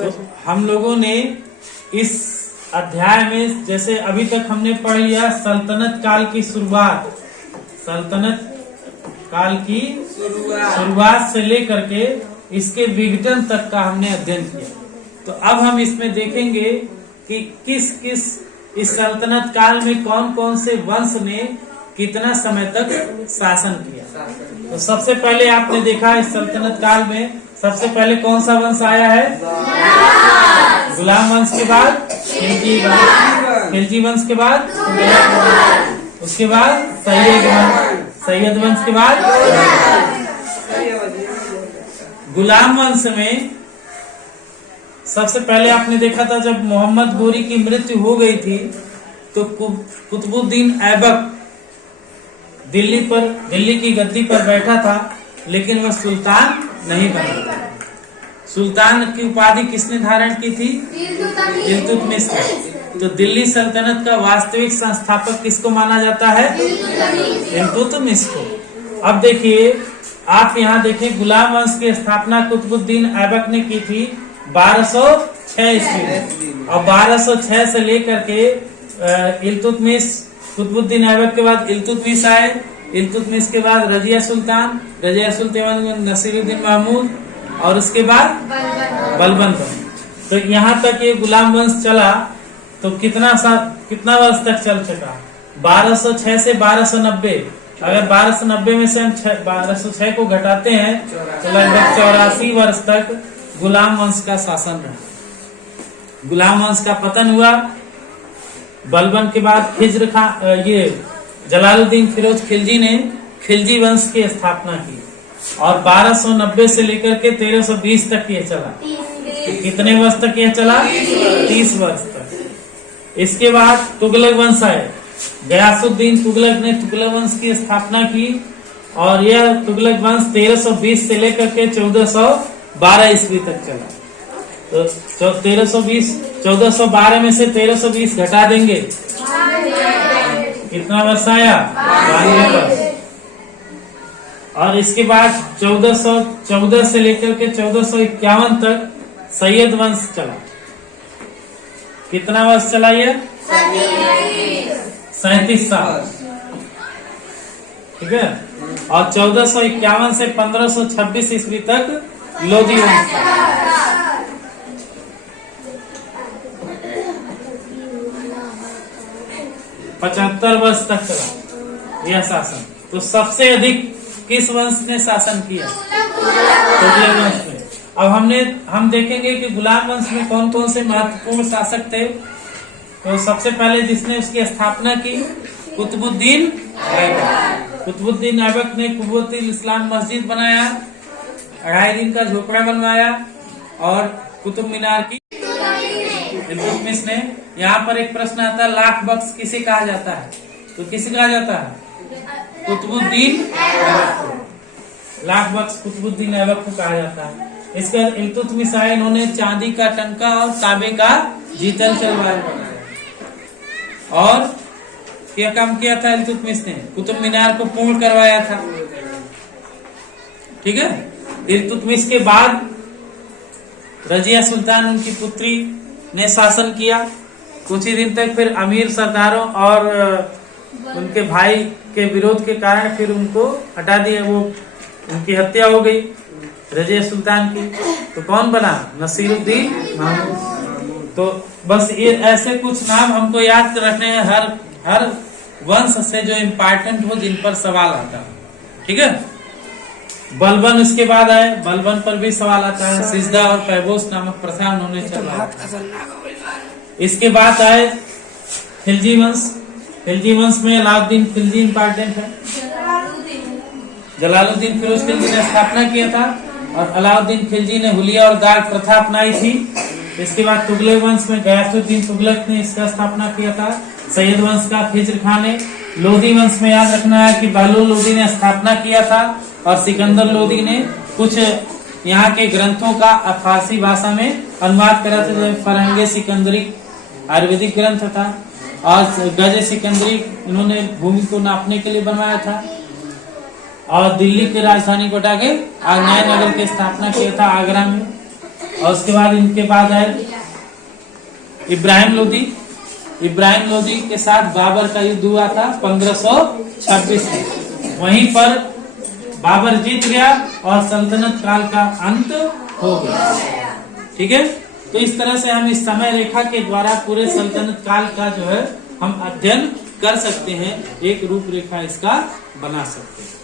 तो हम लोगों ने इस अध्याय में जैसे अभी तक हमने पढ़ लिया सल्तनत काल की शुरुआत, सल्तनत काल की शुरुआत से लेकर के इसके विघटन तक का हमने अध्ययन किया। तो अब हम इसमें देखेंगे कि किस किस इस सल्तनत काल में कौन कौन से वंश ने कितना समय तक शासन किया। तो सबसे पहले आपने देखा इस सल्तनत काल में सबसे पहले कौन सा वंश आया है? गुलाम वंश के बाद खिलजी वंश, खिलजी वंश के बाद उसके बाद सैयद वंश, सैयद वंश के बाद गुलाम वंश में सबसे पहले आपने देखा था जब मोहम्मद गोरी की मृत्यु हो गई थी तो कुतुबुद्दीन ऐबक दिल्ली की गद्दी पर बैठा था, लेकिन वह सुल्तान नहीं बना। सुल्तान की उपाधि किसने धारण की थी? इल्तुतमिश ने। तो दिल्ली सल्तनत का वास्तविक संस्थापक किसको माना जाता है? इल्तुतमिश को। अब देखिए आप यहाँ देखिए गुलाम वंश की स्थापना कुतुबुद्दीन ऐबक ने की थी 1206 ईस्वी में, और 1206 से लेकर के इल्तुतमिश, कुतुबुद्दीन ऐबक के बाद इल्तुतमिश आए, इल्तुतमिश के बाद रजिया सुल्तान, रजिया सुल्तान नसीरुद्दीन महमूद, और उसके बाद बलबन। तो यहाँ तक ये गुलाम वंश चला तो कितना वर्ष तक चल चुका? 1206 से 1290। अगर 1290 में से हम 1206 को घटाते हैं तो लगभग 84 वर्ष तक गुलाम वंश का शासन रहा। गुलाम वंश का पतन हुआ। बलबन के बाद खिज्र खान, ये जलालुद्दीन फिरोज खिलजी ने खिलजी वंश की स्थापना की, और 1290 से लेकर के 1320 तक ये चला। कितने वर्ष तक यह चला? 30 वर्ष तक। इसके बाद तुगलक वंश आए। गयासुद्दीन तुगलक ने तुगलक वंश की स्थापना की, और यह तुगलक वंश 1320 से लेकर के 1412 ईस्वी तक चला। तो 1412 में से 1320 घटा देंगे, कितना वर्ष आया? 12 वर्ष। और इसके बाद 1414 से लेकर के 1451 तक सैयद वंश चला। कितना वर्ष चला ये? 37 साल। ठीक है। और 1451 से 1526 ईस्वी तक लोधी वंश चला। 75 वर्ष तक चला यह शासन। तो सबसे अधिक किस वंश ने शासन किया? तुगलक वंश ने। अब हम देखेंगे कि गुलाम वंश में कौन कौन से महत्वपूर्ण शासक थे। तो सबसे पहले जिसने उसकी स्थापना की कुतुबुद्दीन ऐबक। कुतुबुद्दीन ऐबक ने कुव्वतुल इस्लाम मस्जिद बनाया, 2.5 दिन का झोपड़ा बनवाया, और कुतुब मीनार की इल्तुतमिश ने। यहाँ पर एक प्रश्न आता है, लाख बख्श किसे कहा जाता है? तो किसे कहा जाता है? कुतुबुद्दीन ऐबक को। लाख बख्श कुतुबुद्दीन ऐबक को कहा जाता है। इसके बाद इल्तुतमिश आए, इन्होंने चांदी का टंका और तांबे का जीतल तलवार बनाया। और क्या काम किया था इल्तुतमिश ने? कुतुब मीनार को पूर्ण करवाया था। ठीक है। इल्तुतमिश के बाद रजिया सुल्तान उनकी पुत्री ने शासन किया कुछ ही दिन तक। फिर अमीर सरदारों और उनके भाई के विरोध के कारण फिर उनको हटा दिया, वो उनकी हत्या हो गई रजिया सुल्तान की। तो कौन बना? नसीरुद्दीन महमूद। तो बस ये ऐसे कुछ नाम हमको याद रखने हैं हर वंश से जो इम्पोर्टेंट हो, जिन पर सवाल आता है। ठीक है। बलबन उसके बाद आए, बलबन पर भी सवाल आता है। सिजदा और पैबोस नामक प्रथा उन्होंने चलाया। इसके बाद आए खिलजी वंश। खिलजी वंश में अलाउद्दीन खिलजी इम्पोर्टेंट है। जलालुद्दीन फिरोज खिलजी ने स्थापना किया था, और अलाउद्दीन खिलजी ने हुलिया और दाग प्रथा अपनाई थी। इसके बाद तुगलक वंश में गयासुद्दीन तुगलक ने इसका स्थापना किया था। सैयद वंश का खिज्र खान ने। लोधी वंश में याद रखना है कि बहलोल लोधी ने स्थापना किया था, और सिकंदर लोधी ने कुछ यहाँ के ग्रंथों का फारसी भाषा में अनुवाद करा था, जैसे फरहंगे सिकंदरी आयुर्वेदिक ग्रंथ था, और गज सिकंदरी इन्होंने भूमि को नापने के लिए बनवाया था। और दिल्ली की राजधानी को हटा के नए नगर की स्थापना किया था आगरा में। और उसके बाद इनके बाद आए इब्राहिम लोदी। इब्राहिम लोदी के साथ बाबर का युद्ध हुआ था 1526 में। वहीं पर बाबर जीत गया और सल्तनत काल का अंत हो गया। ठीक है, तो इस तरह से हम इस समय रेखा के द्वारा पूरे सल्तनत काल का जो है हम अध्ययन कर सकते हैं, एक रूपरेखा इसका बना सकते हैं।